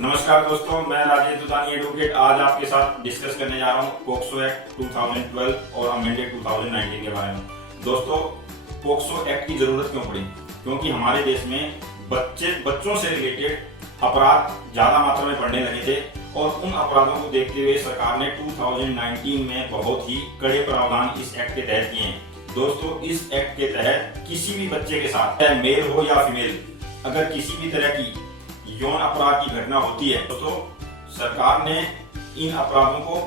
नमस्कार दोस्तों, मैं राजेश दुधानी एडवोकेट आज आपके साथ डिस्कस करने जा रहा हूँ पोक्सो एक्ट 2012 और अमेंडेड 2019 के बारे में। दोस्तों, पोक्सो एक्ट की जरूरत क्यों पड़ी? क्योंकि हमारे देश में बच्चों से रिलेटेड अपराध ज्यादा मात्रा में बढ़ने लगे थे और उन अपराधों को देखते हुए सरकार ने 2019 में बहुत ही कड़े प्रावधान इस एक्ट के तहत किए हैं। दोस्तों, इस एक्ट के तहत किसी भी बच्चे के साथ, चाहे मेल हो या फीमेल, अगर किसी भी तरह की यौन अपराध की घटना होती है तो सरकार ने इन अपराधों को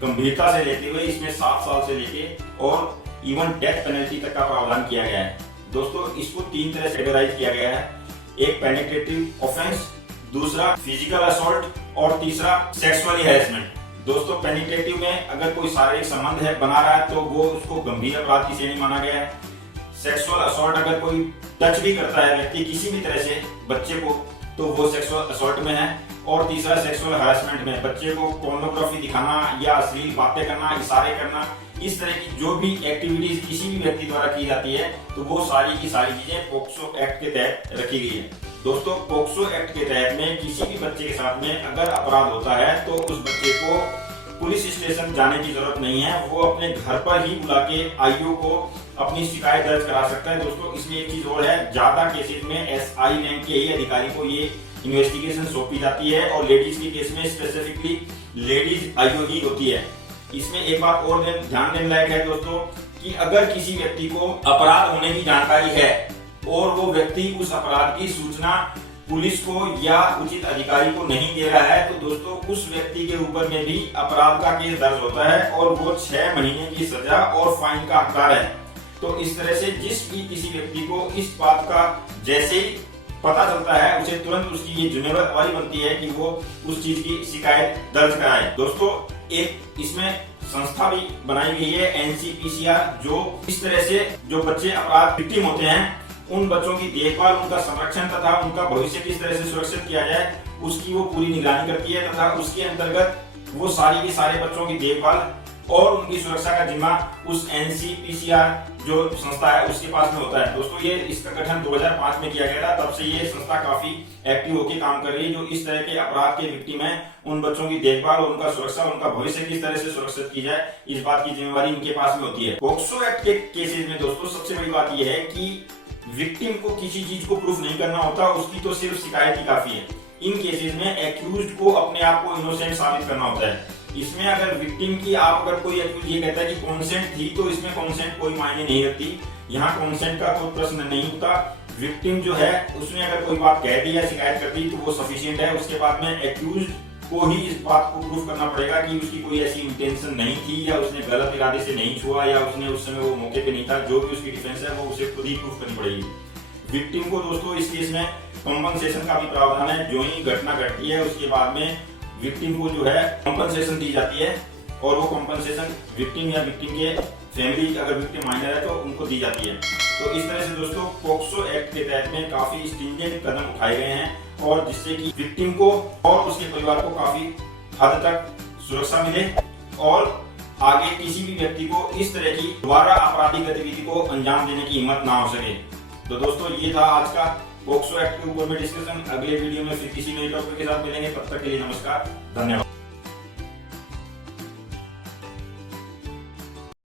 गंभीरता से लेते हुए इसमें 7 साल से लेके और इवन डेथ पेनल्टी तक का प्रावधान किया गया है। दोस्तों, इसको 3 तरह से कैटेगराइज किया गया है। एक पेनिट्रेटिव ऑफेंस, दूसरा फिजिकल असॉल्ट और तीसरा सेक्सुअली हैरेसमेंट। दोस्तों, पेनिट्रेटिव में अगर कोई शारीरिक संबंध है बना रहा है तो वो उसको गंभीर अपराध की श्रेणी माना गया है। सेक्सुअल असॉल्ट, अगर कोई टच भी करता है व्यक्ति किसी भी तरह से बच्चे को, तो वो सेक्सुअल असॉल्ट में है। और तीसरा सेक्सुअल हरासमेंट में, बच्चे को पोर्नोग्राफी दिखाना या अश्लील बातें करना, इशारे करना, इस तरह की जो भी एक्टिविटीज किसी भी व्यक्ति द्वारा की जाती है तो वो सारी की सारी चीजें पोक्सो एक्ट के तहत रखी गई है। दोस्तों, पोक्सो एक्ट के तहत में किसी भी बच्चे के साथ में अगर अपराध होता है तो उस बच्चे को पुलिस स्टेशन जाने की जरूरत नहीं है, वो अपने घर पर ही बुला के आईओ को अपनी शिकायत दर्ज करा सकता है। दोस्तों, इसमें एक चीज और है, ज्यादा केसेस में एसआई रैंक के ही अधिकारी को ये इन्वेस्टिगेशन सौंपी जाती है और लेडीज के केस में स्पेसिफिकली लेडीज आईओ ही होती है। इसमें एक बात और ध्यान देने लायक है दोस्तों, कि अगर किसी व्यक्ति को अपराध होने की जानकारी है और वो व्यक्ति उस अपराध की सूचना पुलिस को या उचित अधिकारी को नहीं दे रहा है तो दोस्तों उस व्यक्ति के ऊपर में भी अपराध का केस दर्ज होता है और वो 6 महीने की सजा और फाइन का हकदार है। तो इस तरह से जिस भी किसी व्यक्ति को इस बात का जैसे ही पता चलता है उसे तुरंत उसकी ये जिम्मेदारी बनती है कि वो उस चीज की शिकायत दर्ज कराए। दोस्तों, एक इसमें संस्था भी बनाई गई है एनसीपीसीआर, जो इस तरह से जो बच्चे अपराध विक्टिम होते हैं उन बच्चों की देखभाल, उनका संरक्षण तथा उनका भविष्य किस तरह से सुरक्षित किया जाए उसकी वो पूरी निगरानी करती है तथा उसके अंतर्गत वो सारी के सारे बच्चों की देखभाल और उनकी सुरक्षा का जिम्मा उस एनसीपीसीआर जो संस्था है उसके पास में होता है। दोस्तों, ये इसका गठन 2005 में किया गया था, तब से ये संस्था काफी एक्टिव होकर काम कर रही है। जो इस तरह के अपराध के विक्टिम है उन बच्चों की देखभाल और उनका सुरक्षा, उनका भविष्य किस तरह से सुरक्षित की जाए, इस बात की जिम्मेवारी इनके पास में होती है। पोक्सो एक्ट के केसेस में दोस्तों सबसे बड़ी बात यह है कि विक्टिम को किसी चीज को प्रूफ नहीं करना होता, उसकी तो सिर्फ शिकायत ही काफी है। इन केसेस में एक्यूज्ड को अपने आप को इनोसेंट साबित करना होता है। इसमें अगर विक्टिम की आप अगर कोई एक्यूज ये कहता है कि कॉन्सेंट थी तो इसमें कॉन्सेंट कोई मायने नहीं रखती, यहाँ कॉन्सेंट का कोई प्रश्न नहीं उठता। विक्टिम जो है उसने अगर कोई बात कह दी या शिकायत कर दी तो वो सफिशिएंट है। उसके बाद में एक्यूज को ही इस बात को प्रूफ करना पड़ेगा कि उसकी कोई ऐसी इंटेंशन नहीं थी या उसने गलत इरादे से नहीं छुआ या उसने उस समय वो मौके पे नहीं था। जो भी उसकी डिफेंस है वो उसे खुद ही प्रूफ करनी पड़ेगी। विक्टिम को दोस्तों इस केस में कॉम्पनसेशन का भी प्रावधान है। जो ही घटना घटती है उसके बाद में विक्टिम को जो है कॉम्पनसेशन दी जाती है और वो कॉम्पनसेशन विक्टिम या विक्टिम के फैमिली, अगर विक्टिम माइनर है तो उनको दी जाती है। तो इस तरह से दोस्तों पोक्सो एक्ट के तहत में काफी स्ट्रिंजेंट कदम उठाए गए हैं और जिससे कि विक्टिम को और उसके परिवार को काफी हद तक सुरक्षा मिले और आगे किसी भी व्यक्ति को इस तरह की दोबारा आपराधिक गतिविधि को अंजाम देने की हिम्मत ना हो सके। तो दोस्तों, ये था आज का पोक्सो एक्ट के ऊपर में डिस्कशन। अगले वीडियो में फिर किसी नए टॉपिक के साथ मिलेंगे, तब तक के लिए नमस्कार, धन्यवाद।